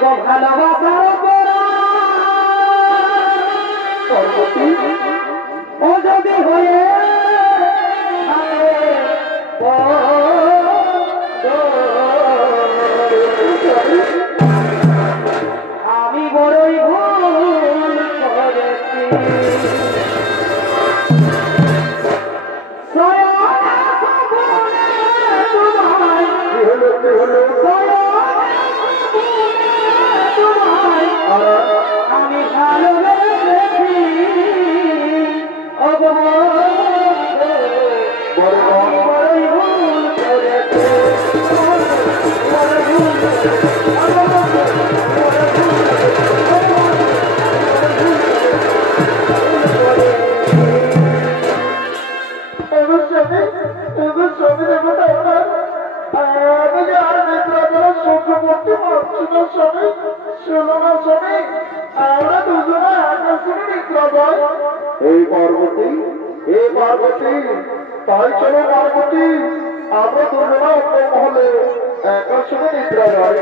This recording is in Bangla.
গো ভালোবাসার পরবর্তী ও যদি হয়ে আমি বড়ই ভুল করেছি আমি ভালোবেসেছি বড়ই ভুল করেছি এই পার্বতী তাই চলো পার্বতী আমরা দুজনা অন্য মহলে একার সঙ্গে নিদ্রা যাই।